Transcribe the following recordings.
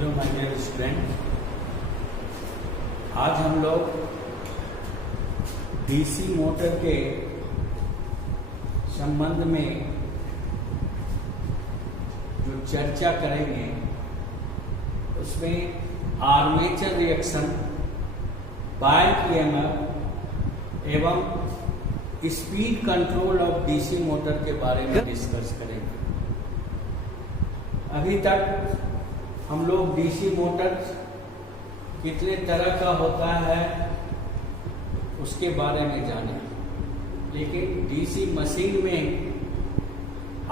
Hello my dear student, आज हम लोग डीसी मोटर के संबंध में जो चर्चा करेंगे उसमें आर्मेचर रिएक्शन, बाइक ईएमएफ एवं speed control of DC motor के बारे में डिस्कस करेंगे। अभी तक हम लोग डीसी मोटर कितने तरह का होता है उसके बारे में जाने, लेकिन डीसी मशीन में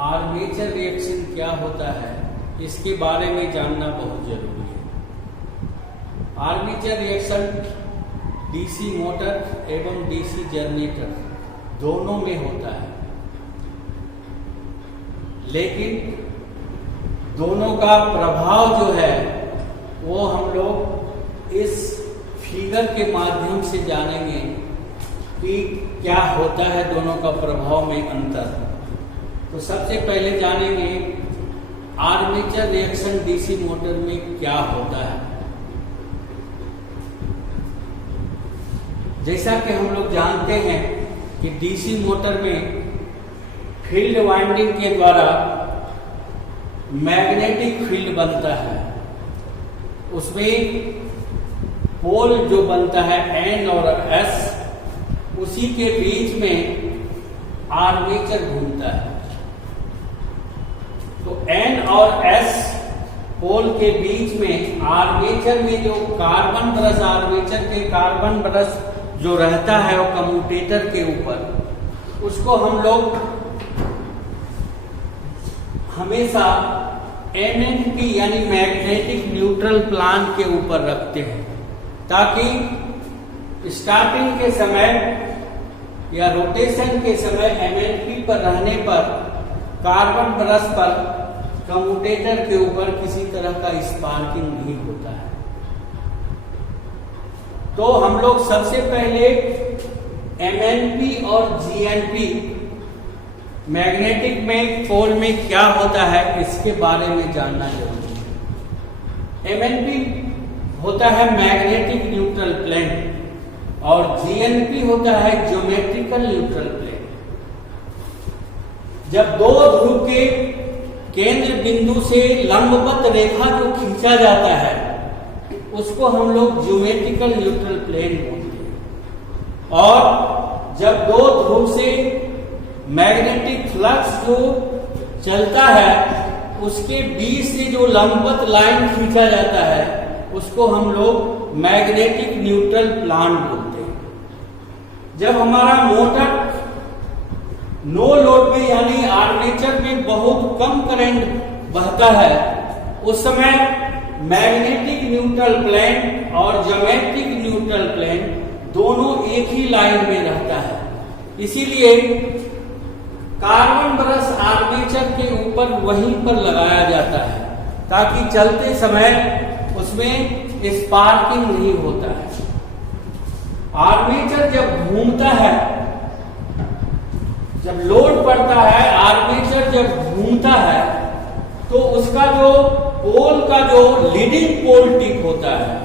आर्मेचर रिएक्शन क्या होता है इसके बारे में जानना बहुत जरूरी है। आर्मेचर रिएक्शन डीसी मोटर एवं डीसी जनरेटर दोनों में होता है, लेकिन दोनों का प्रभाव जो है वो हम लोग इस फिगर के माध्यम से जानेंगे कि क्या होता है दोनों का प्रभाव में अंतर। तो सबसे पहले जानेंगे आर्मेचर रिएक्शन डीसी मोटर में क्या होता है। जैसा कि हम लोग जानते हैं कि डीसी मोटर में फील्ड वाइंडिंग के द्वारा मैग्नेटिक फील्ड बनता है, उसमें पोल जो बनता है एन और एस, उसी के बीच में आर्मेचर घूमता है। तो एन और एस पोल के बीच में आर्मेचर में जो कार्बन ब्रश, आर्मेचर के कार्बन ब्रश जो रहता है वो कम्यूटेटर के ऊपर, उसको हम लोग हमेशा MNP यानी मैग्नेटिक न्यूट्रल प्लान के ऊपर रखते हैं, ताकि स्टार्टिंग के समय या रोटेशन के समय MNP पर रहने पर कार्बन ब्रश पर कम्यूटेटर के ऊपर किसी तरह का स्पार्किंग नहीं होता है। तो हम लोग सबसे पहले MNP और GNP मैग्नेटिक में पोल में क्या होता है इसके बारे में जानना जरूरी है। MNP होता है मैग्नेटिक न्यूट्रल प्लेन और GNP होता है ज्योमेट्रिकल न्यूट्रल प्लेन। जब दो ध्रुव के केंद्र बिंदु से लंबवत रेखा जो खींचा जाता है उसको हम लोग ज्योमेट्रिकल न्यूट्रल प्लेन बोलते हैं। और जब दो ध्रुव से मैग्नेटिक फ्लक्स जो चलता है उसके बीच से जो लंबवत लाइन खींचा जाता है उसको हम लोग मैग्नेटिक न्यूट्रल प्लान बोलते हैं। जब हमारा मोटर नो लोड में यानी आर्मेचर में बहुत कम करंट बहता है उस समय मैग्नेटिक न्यूट्रल प्लेन और ज्योमेट्रिक न्यूट्रल प्लेन दोनों एक ही लाइन में रहता है। इसीलिए कार्बन ब्रश आर्मेचर के ऊपर वहीं पर लगाया जाता है ताकि चलते समय उसमें स्पार्किंग नहीं होता है। आर्मेचर जब घूमता है, जब लोड पड़ता है, आर्मेचर जब घूमता है तो उसका जो पोल का जो लीडिंग पोल टिप होता है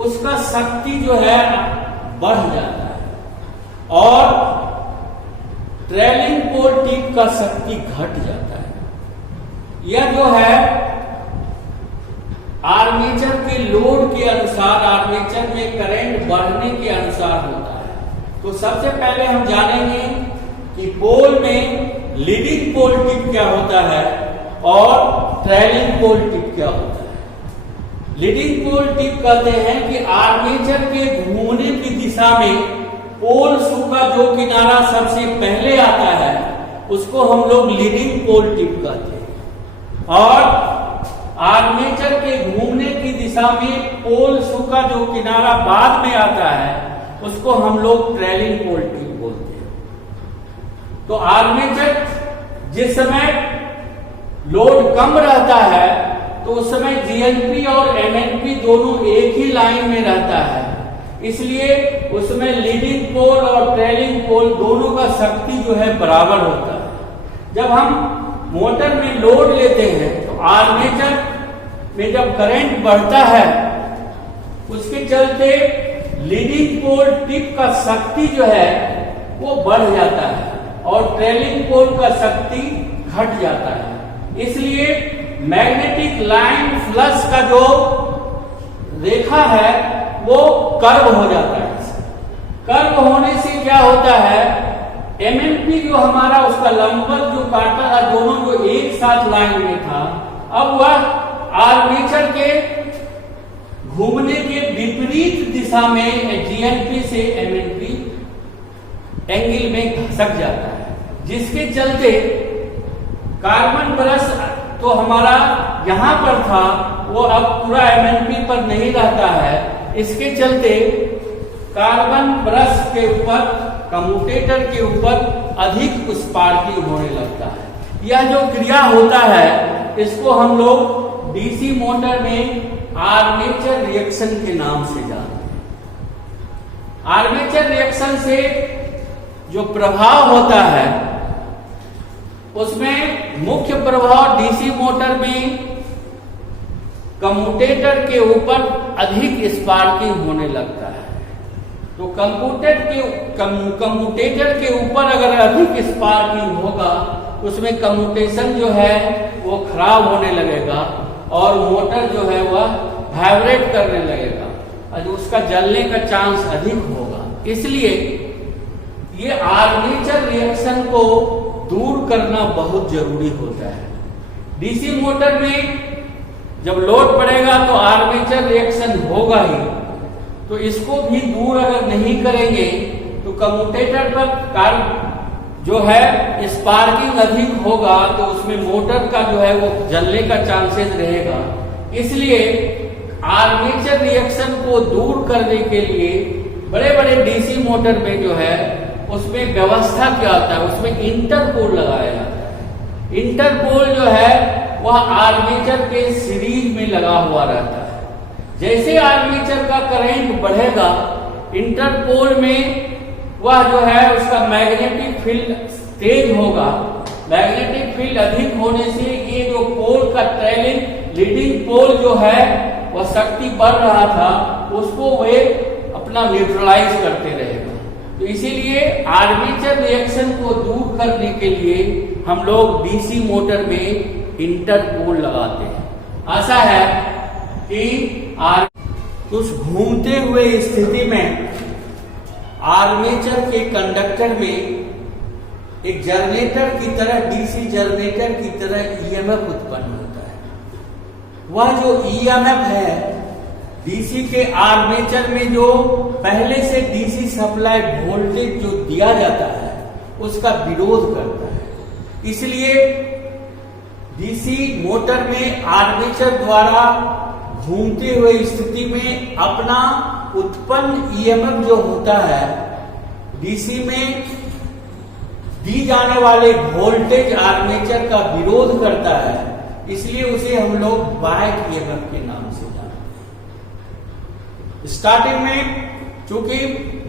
उसका शक्ति जो है बढ़ जाता है और ट्रेलिंग पोल टिप का शक्ति घट जाता है। यह जो है आर्मेचर के लोड के अनुसार, आर्मेचर में करंट बढ़ने के अनुसार होता है। तो सबसे पहले हम जानेंगे कि पोल में लीडिंग पोल टिप क्या होता है और ट्रेलिंग पोल टिप क्या होता है। लीडिंग पोल टिप कहते हैं कि आर्मेचर के घूमने की दिशा में पोल शू का जो किनारा सबसे पहले आता है उसको हम लोग लीडिंग पोल टिप कहते हैं, और आर्मेचर के घूमने की दिशा में पोल शू का जो किनारा बाद में आता है उसको हम लोग ट्रेलिंग पोल टिप बोलते हैं। तो आर्मेचर जिस समय लोड कम रहता है तो उस समय GNP और MNP दोनों एक ही लाइन में रहता है, इसलिए उसमें लीडिंग पोल और ट्रेलिंग पोल दोनों का शक्ति जो है बराबर होता है। जब हम मोटर में लोड लेते हैं तो आर्मेचर में जब करंट बढ़ता है उसके चलते लीडिंग पोल टिप का शक्ति जो है वो बढ़ जाता है और ट्रेलिंग पोल का शक्ति घट जाता है। इसलिए मैग्नेटिक लाइन फ्लक्स का जो रेखा है वो कर्व हो जाता है। कर्व होने से क्या होता है, एमएमपी जो हमारा उसका लंबवत जो काटा था, दोनों जो एक साथ लाइन में था, अब वह आर्मेचर के घूमने के विपरीत दिशा में जीएनपी से एमएनपी एंगल में खसक जाता है, जिसके चलते कार्बन ब्रश तो हमारा यहां पर था वो अब पूरा एमएनपी पर नहीं रहता है। इसके चलते कार्बन ब्रश के ऊपर, कम्यूटेटर के ऊपर अधिक स्पार्किंग होने लगता है। यह जो क्रिया होता है इसको हम लोग डीसी मोटर में आर्मेचर रिएक्शन के नाम से जानते हैं। आर्मेचर रिएक्शन से जो प्रभाव होता है उसमें मुख्य प्रभाव डीसी मोटर में कम्यूटेटर के ऊपर अधिक स्पार्किंग होने लगता है। तो कम्यूटेटर के ऊपर अगर अधिक स्पार्किंग होगा उसमें कम्यूटेशन जो है वो खराब होने लगेगा और मोटर जो है वह वाइब्रेट करने लगेगा और उसका जलने का चांस अधिक होगा। इसलिए ये आर्मेचर रिएक्शन को दूर करना बहुत जरूरी होता है। डीसी मोटर में जब लोड पड़ेगा तो आर्मेचर रिएक्शन होगा ही, तो इसको भी दूर अगर नहीं करेंगे तो कम्यूटेटर पर जो है स्पार्किंग अधिक होगा तो उसमें मोटर का जो है वो जलने का चांसेस रहेगा। इसलिए आर्मेचर रिएक्शन को दूर करने के लिए बड़े बड़े डीसी मोटर में जो है उसमें व्यवस्था क्या होता है, उसमें इंटरपोल लगाया जाता है। इंटरपोल जो है वह आर्मेचर के सीरीज में लगा हुआ रहता है। जैसे आर्मेचर का करंट बढ़ेगा इंटरपोल में वह जो है उसका मैग्नेटिक फील्ड तेज होगा। मैग्नेटिक फील्ड अधिक होने से ये जो पोल का ट्रेलिंग लीडिंग पोल जो है वह शक्ति बढ़ रहा था उसको वे अपना न्यूट्रलाइज करते रहेगा। तो इसीलिए आर्मेचर रिएक्शन को दूर करने के लिए हम लोग डीसी मोटर में इंटरपोल लगाते हैं। आशा है कि कुछ घूमते हुए स्थिति में आर्मेचर के कंडक्टर में एक जनरेटर की तरह, डीसी जनरेटर की तरह ईएमएफ उत्पन्न होता है। वह जो ईएमएफ है डीसी के आर्मेचर में जो पहले से डीसी सप्लाई वोल्टेज जो दिया जाता है उसका विरोध करता है। इसलिए डीसी मोटर में आर्मेचर द्वारा घूमते हुए स्थिति में अपना उत्पन्न ईएमएफ जो होता है डीसी में दी जाने वाले वोल्टेज आर्मेचर का विरोध करता है, इसलिए उसे हम लोग बैक ईएमएफ के नाम से जानते हैं। स्टार्टिंग में चूंकि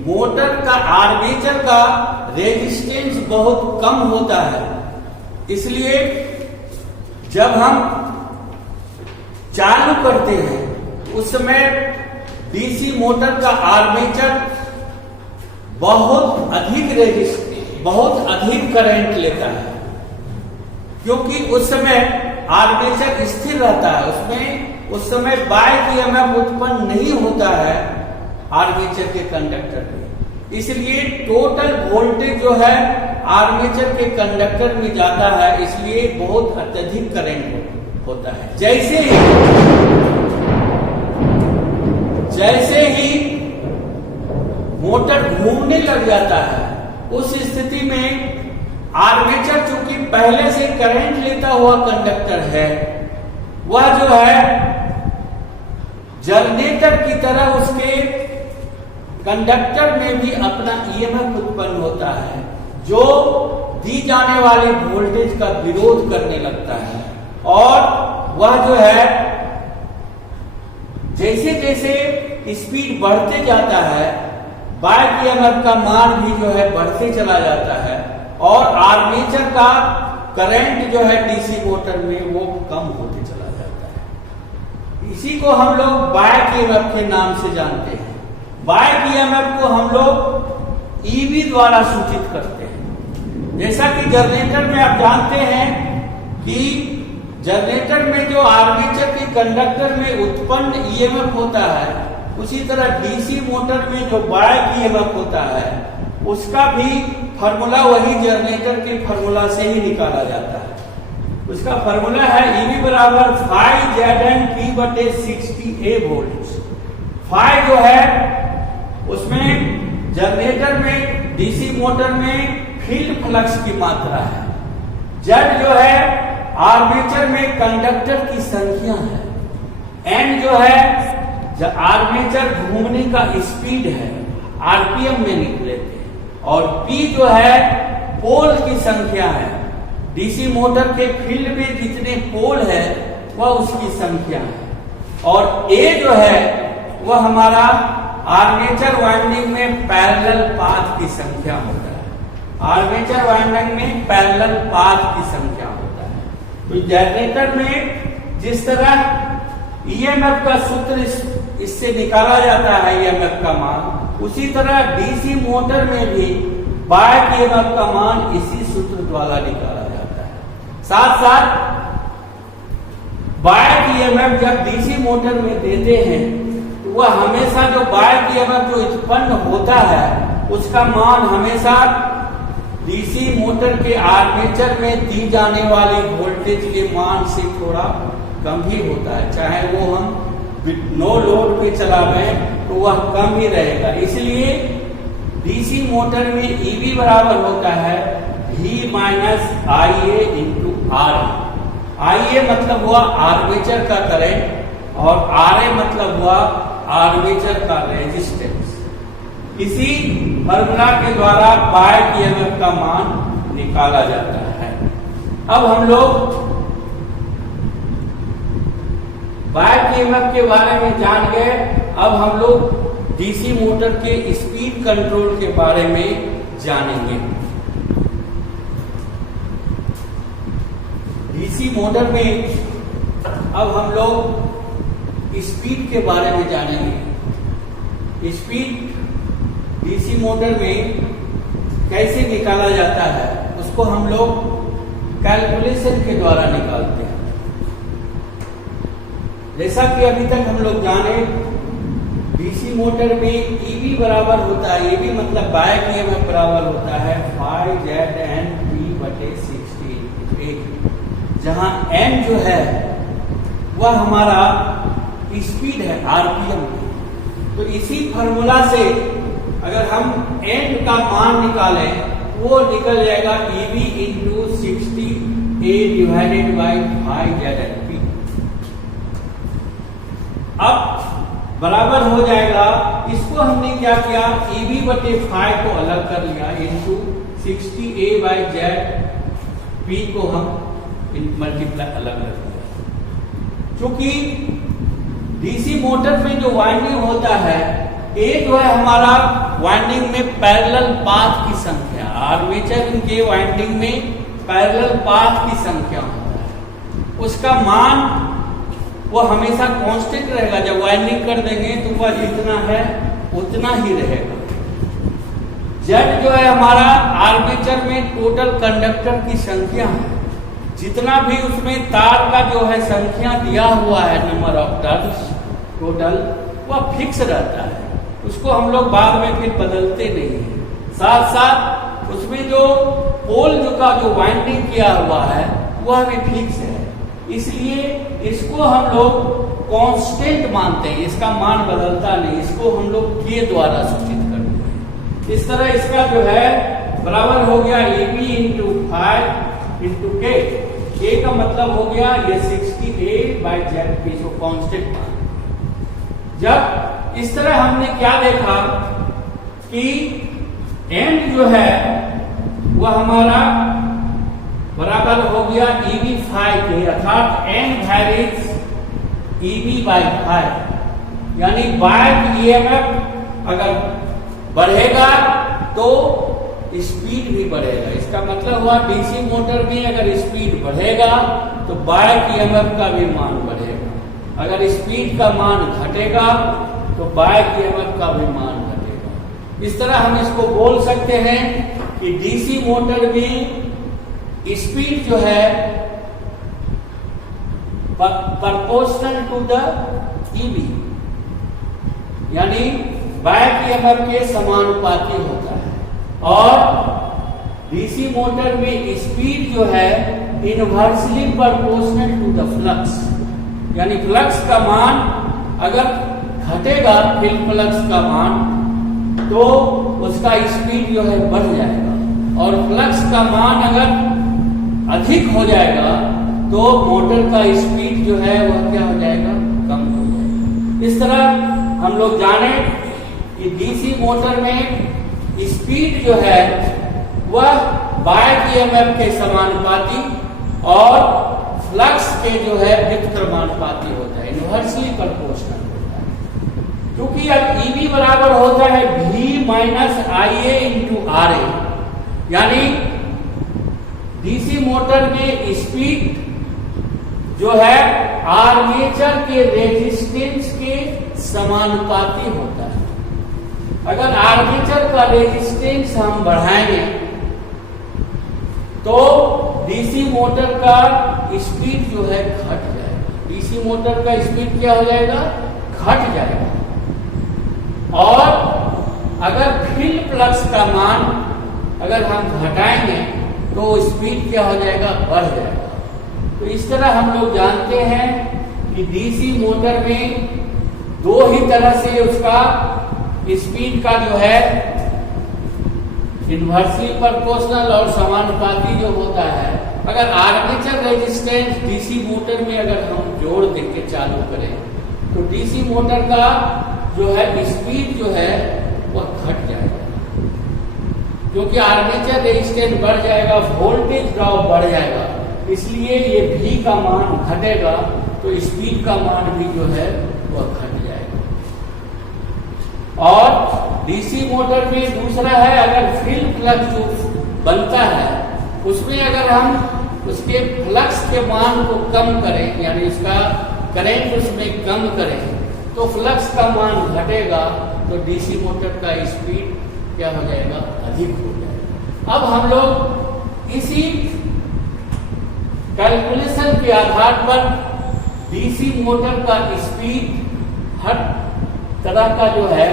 मोटर का आर्मेचर का रेजिस्टेंस बहुत कम होता है, इसलिए जब हम चालू करते हैं उस समय डीसी मोटर का आर्मेचर बहुत अधिक करंट लेता है, क्योंकि उस समय आर्मेचर स्थिर रहता है, उसमें उस समय बैक ईएमएफ उत्पन्न नहीं होता है आर्मेचर के कंडक्टर में। इसलिए टोटल वोल्टेज जो है आर्मेचर के कंडक्टर में जाता है, इसलिए बहुत अत्यधिक करंट होता है। जैसे ही मोटर घूमने लग जाता है उस स्थिति में आर्मेचर चूंकि पहले से करंट लेता हुआ कंडक्टर है, वह जो है जनरेटर की तरह उसके कंडक्टर में भी अपना ईएमएफ उत्पन्न होता है जो दी जाने वाले वोल्टेज का विरोध करने लगता है। और वह जो है जैसे जैसे स्पीड बढ़ते जाता है बैक ईएमएफ का मान भी जो है बढ़ते चला जाता है और आर्मेचर का करंट जो है डीसी मोटर में वो कम होते चला जाता है। इसी को हम लोग बैक ईएमएफ के नाम से जानते हैं। बैक ईएमएफ को हम लोग ईबी द्वारा सूचित करते हैं। जैसा कि जनरेटर में आप जानते हैं कि जनरेटर में जो आर्मेचर के कंडक्टर में उत्पन्न ईएमएफ होता है, उसी तरह डीसी मोटर में जो बैक ईएमएफ होता है उसका भी फार्मूला वही जनरेटर के फार्मूला से ही निकाला जाता है। उसका फार्मूला है ईबी बराबर फाई जेड पी बटे 60 A वोल्ट। फाई जो है उसमें जनरेटर में डीसी मोटर में फील्ड फ्लक्स की मात्रा है। जेड जो है आर्मेचर में कंडक्टर की संख्या है। एन जो है आर्मेचर घूमने का स्पीड है, आरपीएम में निकले थे। और पी जो है पोल की संख्या है। डीसी मोटर के फील्ड में जितने पोल है वह उसकी संख्या है। और ए जो है वह हमारा आर्मेचर वाइंडिंग में पैरेलल पाथ की संख्या होता है। आर्मेचर वाइंडिंग में पैरेलल पाथ की संख्या होता है। तो जनरेटर में जिस तरह ईएमएफ का सूत्र इससे निकाला जाता है ईएमएफ का मान, उसी तरह डीसी मोटर में भी बैक ईएमएफ का मान इसी सूत्र द्वारा निकाला जाता है। साथ साथ बैक ईएमएफ जब डीसी मोटर में देते हैं तो वह हमेशा जो बैक ईएमएफ जो उत्पन्न होता है उसका मान हमेशा डीसी मोटर के आर्मेचर में दी जाने वाली वोल्टेज के मान से थोड़ा कम ही होता है। चाहे वो हम नो लोड पे चलावें तो वह कम ही रहेगा। इसलिए डीसी मोटर में ईबी बराबर होता है V minus IA into RA। IA मतलब हुआ आर्मेचर का करंट और RA मतलब हुआ आर्मेचर का रेजिस्टेंस। इसी फॉर्मूला के द्वारा बैक ईएमएफ का मान निकाला जाता है। अब हम लोग बैक ईएमएफ के बारे में जान गए। अब हम लोग डीसी मोटर के स्पीड कंट्रोल के बारे में जानेंगे। डीसी मोटर में अब हम लोग स्पीड के बारे में जानेंगे। स्पीड डीसी मोटर में कैसे निकाला जाता है उसको हम लोग कैलकुलेशन के द्वारा निकालते हैं। जैसा कि अभी तक हम लोग जाने डीसी मोटर में ईबी बराबर होता है, ईबी मतलब बैक ईएमएफ बराबर होता है फाई जेड एन पी बटे 60 जहां एन जो है वह हमारा स्पीड है आरपीएम। तो इसी फॉर्मूला से अगर हम एन का मान निकालें वो निकल जाएगा EB into 60 A divided by phi Z N P. अब बराबर हो जाएगा, इसको हमने क्या किया ईबी बटे फाई को अलग कर लिया into 60 A by Z P को हम मल्टीप्लाई अलग कर दिया। क्योंकि डीसी मोटर में जो वाइंडिंग होता है ए जो है हमारा वाइंडिंग में पैरेलल पाथ की संख्या, आर्मेचर के वाइंडिंग में पैरेलल पाथ की संख्या होता है, उसका मान वो हमेशा कांस्टेंट रहेगा। जब वाइंडिंग कर देंगे तो वह जितना है उतना ही रहेगा। जेड जो है हमारा आर्मेचर में टोटल कंडक्टर की संख्या है, जितना भी उसमें तार का जो है संख्या दिया हुआ है नंबर ऑफ टर्न्स टोटल वह फिक्स रहता है, उसको हम लोग बाद में फिर बदलते नहीं है। साथ साथ उसमें जो पोल का जो वाइंडिंग किया हुआ है वह भी फिक्स है, इसलिए इसको हम लोग कांस्टेंट मानते हैं, इसका मान बदलता नहीं, इसको हम लोग के द्वारा सूचित करते हैं। इस तरह इसका जो है बराबर हो गया ईबी इंटू फाइव इंटू के का मतलब हो गया ये 60 A बाई जेड पी, इसको कांस्टेंट मान। जब इस तरह हमने क्या देखा कि एन जो है वह हमारा बराबर हो गया ईबी फाइव के, अर्थात N varies EB by five, यानी बैक ईएमएफ अगर बढ़ेगा तो स्पीड भी बढ़ेगा। इसका मतलब हुआ डीसी मोटर में अगर स्पीड बढ़ेगा तो बैक ईएमएफ का भी मान बढ़ेगा। अगर स्पीड का मान घटेगा तो बैक ईएमएफ का भी मान घटेगा। इस तरह हम इसको बोल सकते हैं कि डीसी मोटर में स्पीड जो है प्रोपोर्शनल टू द ईबी, यानी बैक ईएमएफ के समानुपाती होता है, और डीसी मोटर में स्पीड जो है inversely proportional to the flux, यानी फ्लक्स का मान अगर घटेगा फील्ड फ्लक्स का मान तो उसका स्पीड जो है बढ़ जाएगा, और फ्लक्स का मान अगर अधिक हो जाएगा तो मोटर का स्पीड जो है वह क्या हो जाएगा, कम हो जाएगा। इस तरह हम लोग जाने कि डीसी मोटर में स्पीड जो है वह बैक ईएमएफ के समानुपाती और फ्लक्स के जो है व्युत्क्रमानुपाती होता है, इनवर्सली प्रोपोर्शनल होता है। क्योंकि अब ईबी बराबर होता है V minus IA into RA, यानी डीसी मोटर में स्पीड जो है आर्मेचर के रेजिस्टेंस के समानुपाती होता है। अगर आर्मेचर का रेजिस्टेंस हम बढ़ाएंगे तो डीसी मोटर का स्पीड जो है घट जाएगा, डीसी मोटर का स्पीड क्या हो जाएगा, घट जाएगा। और अगर फील्ड फ्लक्स का मान अगर हम घटाएंगे तो स्पीड क्या हो जाएगा, बढ़ जाएगा। तो इस तरह हम लोग जानते हैं कि डीसी मोटर में दो ही तरह से उसका स्पीड का जो है इनवर्सली प्रोपोर्शनल और समानुपाती जो होता है। अगर आर्मेचर रेजिस्टेंस डीसी मोटर में अगर हम जोड़ देके चालू करें तो डीसी मोटर का जो है स्पीड जो है वह घट जाएगा, क्योंकि आर्मेचर रेजिस्टेंस बढ़ जाएगा, वोल्टेज ड्रॉप बढ़ जाएगा, इसलिए ये V का मान घटेगा तो स्पीड का मान भी जो है वह घट जाएगा। और डीसी मोटर में दूसरा है, अगर फील्ड फ्लक्स जो बनता है उसमें अगर हम उसके फ्लक्स के मान को कम करें, यानी उसका करंट उसमें कम करें तो फ्लक्स का मान घटेगा, तो डीसी मोटर का स्पीड क्या हो जाएगा, अधिक हो जाएगा। अब हम लोग इसी कैलकुलेशन के आधार पर डीसी मोटर का स्पीड हर तरह का जो है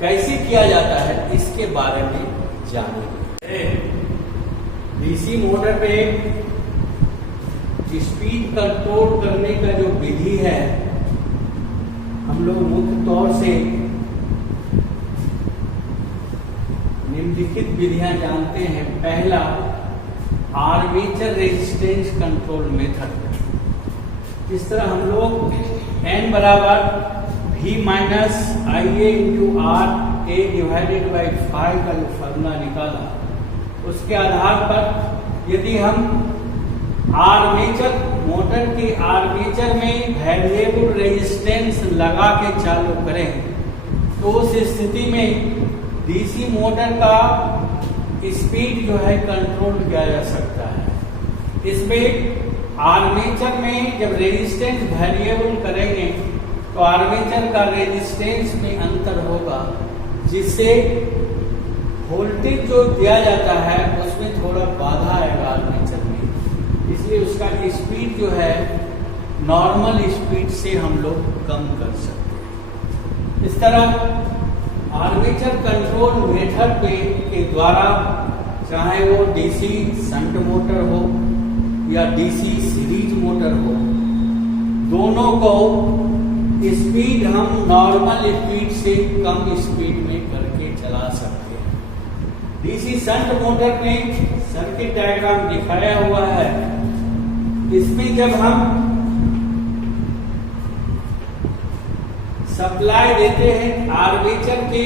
कैसे किया जाता है इसके बारे में जानेंगे। डीसी मोटर पे स्पीड कंट्रोल करने का जो विधि है हम लोग मुख्य तौर से निम्नलिखित विधियां जानते हैं। पहला, आर्मेचर रेजिस्टेंस कंट्रोल मेथड। इस तरह हम लोग N बराबर V minus IA into R A divided by 5 का जो फॉर्मूला निकाला, उसके आधार पर यदि हम आर्मेचर मोटर के आर्मेचर में वेरिएबल रेजिस्टेंस लगा के चालू करें तो उस स्थिति में डीसी मोटर का स्पीड जो है कंट्रोल किया जा सकता है। इसमें आर्मेचर में जब रेजिस्टेंस वेरिएबल करेंगे तो आर्मेचर का रेजिस्टेंस में अंतर होगा, जिससे वोल्टेज जो दिया जाता है उसमें थोड़ा बाधा आएगा आर्मेचर में, इसलिए उसका स्पीड जो है नॉर्मल स्पीड से हम लोग कम कर सकते हैं। इस तरह आर्मेचर कंट्रोल मेथड के द्वारा, चाहे वो डीसी शंट मोटर हो या डीसी सीरीज मोटर हो, दोनों को स्पीड हम नॉर्मल स्पीड से कम स्पीड में करके चला सकते हैं। डीसी शंट मोटर में सर्किट डायग्राम दिखाया हुआ है। इसमें जब हम सप्लाई देते हैं, आर्मेचर के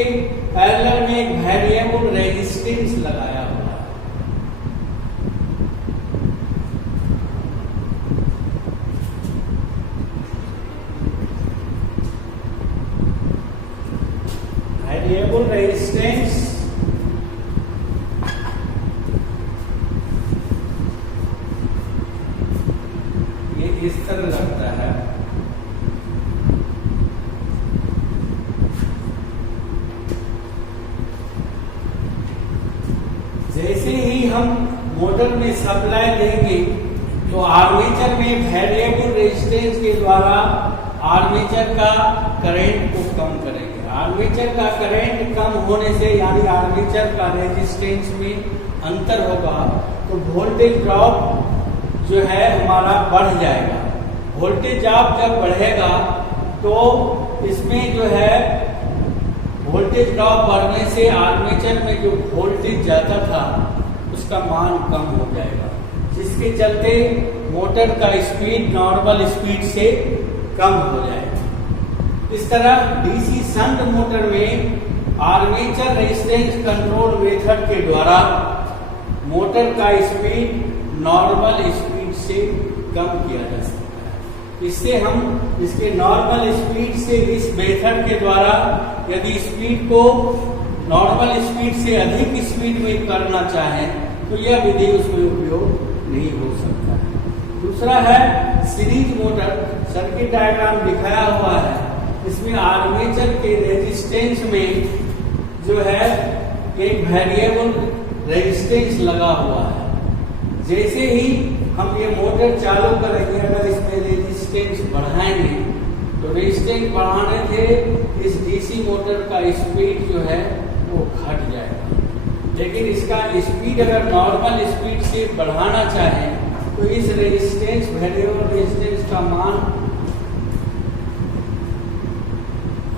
पैरेलल में एक वेरिएबल रेजिस्टेंस लगाया हुआ है। वेरिएबल रेजिस्टेंस ये इस तरह लगता है। जैसे ही हम मोटर में सप्लाई देंगे तो आर्मेचर में वेरिएबल रेजिस्टेंस के द्वारा आर्मेचर का करंट को कम करेंगे। आर्मेचर का करंट कम होने से यानी आर्मेचर का रेजिस्टेंस में अंतर होगा तो वोल्टेज ड्रॉप जो है हमारा बढ़ जाएगा। वोल्टेज ड्रॉप जब बढ़ेगा तो इसमें जो है वोल्टेज ड्रॉप बढ़ने से आर्मेचर में जो वोल्टेज जाता था उसका मान कम हो जाएगा, जिसके चलते मोटर का स्पीड नॉर्मल स्पीड से कम हो जाएगा। इस तरह डीसी शंट मोटर में आर्मेचर रेजिस्टेंस कंट्रोल मेथड के द्वारा मोटर का स्पीड नॉर्मल स्पीड से कम किया जा सकता है। इससे हम इसके नॉर्मल स्पीड से इस मेथड के द्वारा यदि स्पीड को नॉर्मल स्पीड से अधिक स्पीड में करना चाहें तो यह विधि उसमें उपयोग नहीं हो सकता है। दूसरा है सीरीज मोटर। सर्किट डायग्राम दिखाया हुआ है, इसमें आर्मेचर के रेजिस्टेंस में जो है एक वेरिएबल रेजिस्टेंस लगा हुआ है। जैसे ही हम ये मोटर चालू करेंगे, अगर इसमें रेजिस्टेंस बढ़ाएंगे तो रेजिस्टेंस बढ़ाने से इस डीसी मोटर का स्पीड जो है वो घट जाएगा। लेकिन इसका स्पीड अगर नॉर्मल स्पीड से बढ़ाना चाहें तो इस रेजिस्टेंस वेरिएबल रेजिस्टेंस का मान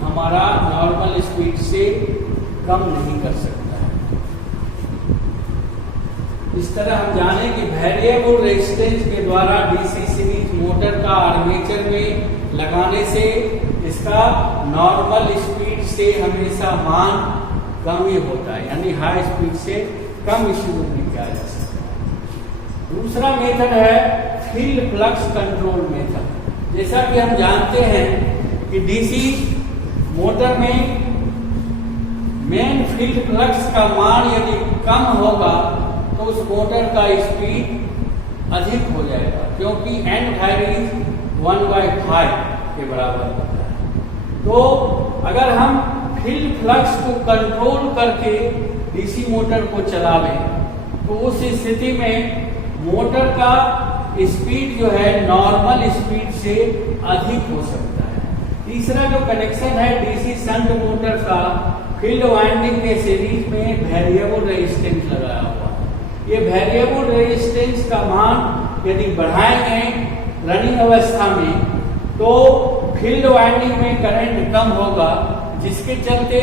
हमारा नॉर्मल स्पीड से कम नहीं कर सकता है। इस तरह हम जाने कि वेरिएबल रेजिस्टेंस के द्वारा डीसी सीरीज मोटर का आर्मेचर में लगाने से इसका नॉर्मल स्पीड से हमेशा मान कम ही होता है, यानी हाई स्पीड से कम स्पीड में किया जा सकता है। दूसरा मेथड है फील्ड फ्लक्स कंट्रोल मेथड। जैसा कि हम जानते हैं कि डीसी मोटर में मेन फील्ड फ्लक्स का मान यदि कम होगा तो उस मोटर का स्पीड अधिक हो जाएगा, क्योंकि n वैल्यू 1/5 के बराबर होता है। तो अगर हम फील्ड फ्लक्स को कंट्रोल करके डीसी मोटर को चलावें तो उस स्थिति में मोटर का स्पीड जो है नॉर्मल स्पीड से अधिक हो सकता है। तीसरा जो कनेक्शन है डीसी शंट मोटर का, फील्ड वाइंडिंग के सीरीज में वेरिएबल रेजिस्टेंस लगाया हुआ है। ये वेरिएबल रेजिस्टेंस का मान यदि बढ़ाएंगे रनिंग अवस्था में तो फील्ड वाइंडिंग में करंट कम होगा, जिसके चलते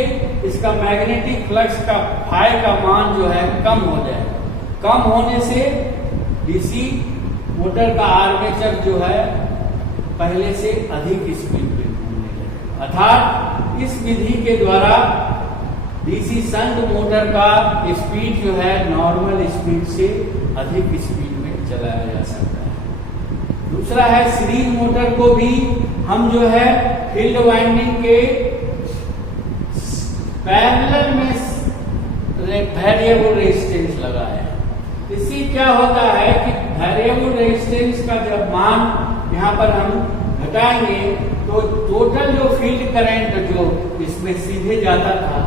इसका मैग्नेटिक फ्लक्स का फाई का मान जो है कम हो जाएगा। कम होने से डीसी मोटर का आर्मेचर जो है पहले से अधिक स्पीड पे घूमने लगेगा। अर्थात इस विधि के द्वारा डीसी शंट मोटर का स्पीड जो है नॉर्मल स्पीड से अधिक स्पीड में चलाया जा सकता है। दूसरा है सीरीज मोटर को भी हम जो है फील्ड वाइंडिंग के पैरेलल में वेरिएबल रेजिस्टेंस लगाए। इससे क्या होता है कि वेरिएबल रेजिस्टेंस का जब मान यहाँ पर हम घटाएंगे तो टोटल जो फील्ड करंट जो इसमें सीधे जाता था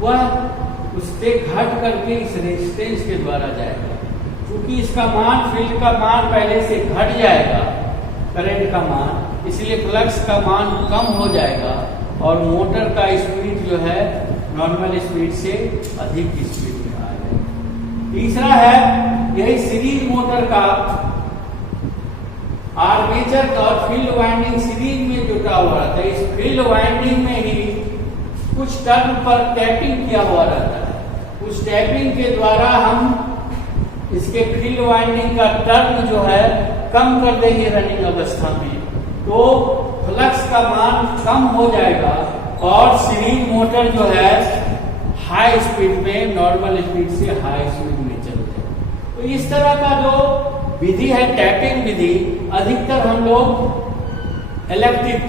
वह उससे घट करके इस रेजिस्टेंस के द्वारा जाएगा। क्योंकि इसका मान फील्ड का मान पहले से घट जाएगा करंट का मान, इसलिए फ्लक्स का मान कम हो जाएगा और मोटर का स्पीड जो है नॉर्मल स्पीड से अधिक स्पीड में आ जाएगा। तीसरा है यही सीरीज मोटर का आर्मेचर और फील्ड वाइंडिंग सीरीज में जुटा हुआ रहता है। इस फील्ड वाइंडिंग में ही कुछ टर्न पर टैपिंग किया हुआ रहता है। उस टैपिंग के द्वारा हम इसके फील्ड वाइंडिंग का टर्न जो है कम कर देंगे रनिंग अवस्था में, तो फ्लक्स का मान कम हो जाएगा और सीरीज मोटर जो है हाई स्पीड में नॉर्मल स्पीड से हाई स्पीड में चलते हैं। तो इस तरह का जो विधि है टैपिंग विधि, अधिकतर हम लोग इलेक्ट्रिक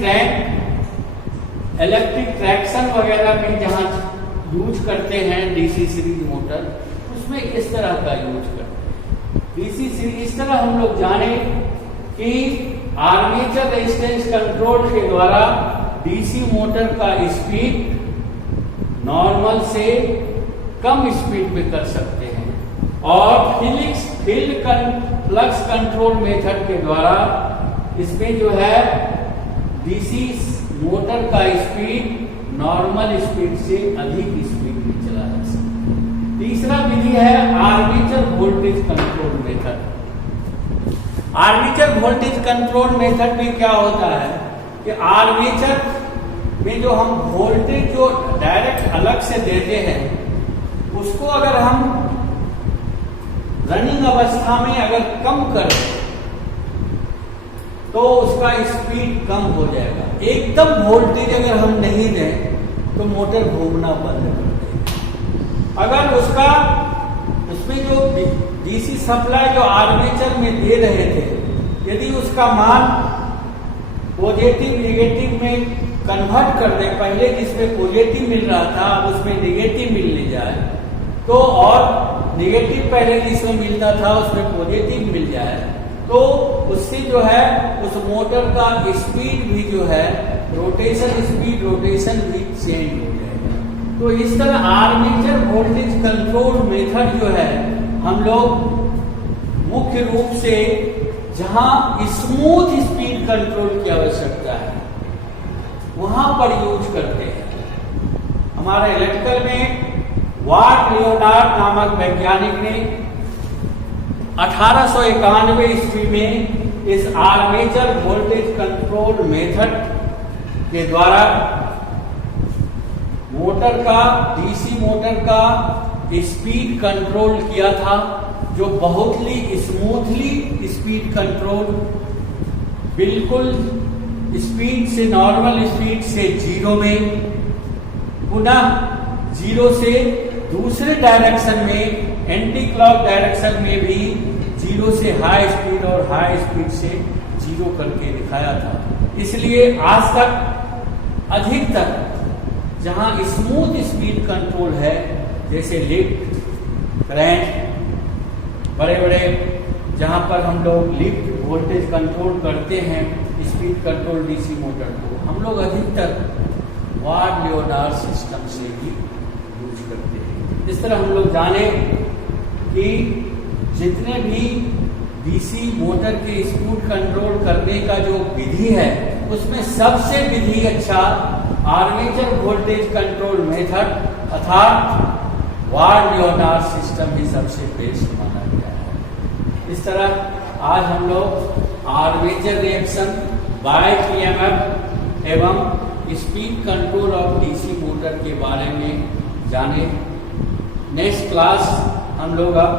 ट्रैक्शन वगैरह में जहां यूज करते हैं डीसी सीरीज मोटर, उसमें इस तरह का यूज करते हैं। डीसी सीरीज इस तरह हम लोग जाने कि आर्मेचर रेजिस्टेंस कंट्रोल के द्वारा डीसी मोटर का स्पीड नॉर्मल से कम स्पीड में कर सकते हैं और फील्ड फ्लक्स कंट्रोल मेथड के द्वारा इसमें जो है डीसी मोटर का स्पीड नॉर्मल स्पीड से अधिक स्पीड में चला जा सकता है। तीसरा विधि है armature voltage control method. Armature voltage control method में क्या होता है कि आर्मेचर में जो हम वोल्टेज जो डायरेक्ट अलग से देते हैं उसको अगर हम रनिंग अवस्था में अगर कम करें तो उसका स्पीड कम हो जाएगा। एकदम वोल्टेज अगर हम नहीं दें तो मोटर घूमना बंद कर देगा। अगर उसमें जो डीसी सप्लाई जो आर्मेचर में दे रहे थे यदि उसका मान पॉजिटिव नेगेटिव में कन्वर्ट कर दे, पहले जिसमें पॉजिटिव मिल रहा था अब उसमें नेगेटिव मिलने जाए तो, और नेगेटिव पहले जिसमें मिलता था उसमें पॉजिटिव मिल जाए तो उससे जो है उस मोटर का स्पीड भी जो है रोटेशन स्पीड रोटेशन भी चेंज हो जाएगा। तो इस तरह आर्मेचर वोल्टेज कंट्रोल मेथड जो है हम लोग मुख्य रूप से जहां स्मूथ स्पीड कंट्रोल की आवश्यकता है वहां पर यूज करते हैं। हमारे इलेक्ट्रिकल में वाट लियोनार्ड नामक वैज्ञानिक ने 1891 ईस्वी में इस आर्मेचर वोल्टेज कंट्रोल मेथड के द्वारा मोटर का डीसी मोटर का स्पीड कंट्रोल किया था जो बहुत ही स्मूथली स्पीड कंट्रोल बिल्कुल स्पीड से नॉर्मल स्पीड से जीरो में पुनः जीरो से दूसरे डायरेक्शन में एंटी क्लॉक डायरेक्शन में भी जीरो से हाई स्पीड और हाई स्पीड से जीरो करके दिखाया था। इसलिए आज तक अधिकतर जहां स्मूथ स्पीड कंट्रोल है जैसे लिफ्ट करंट बड़े बड़े जहां पर हम लोग लिफ्ट वोल्टेज कंट्रोल करते हैं स्पीड कंट्रोल डीसी मोटर को हम लोग अधिकतर वाट लियोनार्ड सिस्टम से ही यूज करते हैं। इस तरह हम लोग जाने कि जितने भी डीसी मोटर के स्पीड कंट्रोल करने का जो विधि है उसमें सबसे विधि अच्छा आर्मेचर वोल्टेज कंट्रोल मेथड अर्थात वाट लियोनार्ड सिस्टम ही सबसे बेस्ट माना गया है। इस तरह आज हम लोग आर्मेचर रिएक्शन बाइक ईएमएफ एवं speed control of DC motor के बारे में जाने। नेक्स्ट क्लास हम लोग अब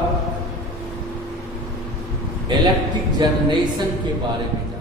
इलेक्ट्रिक जनरेशन के बारे में जाने।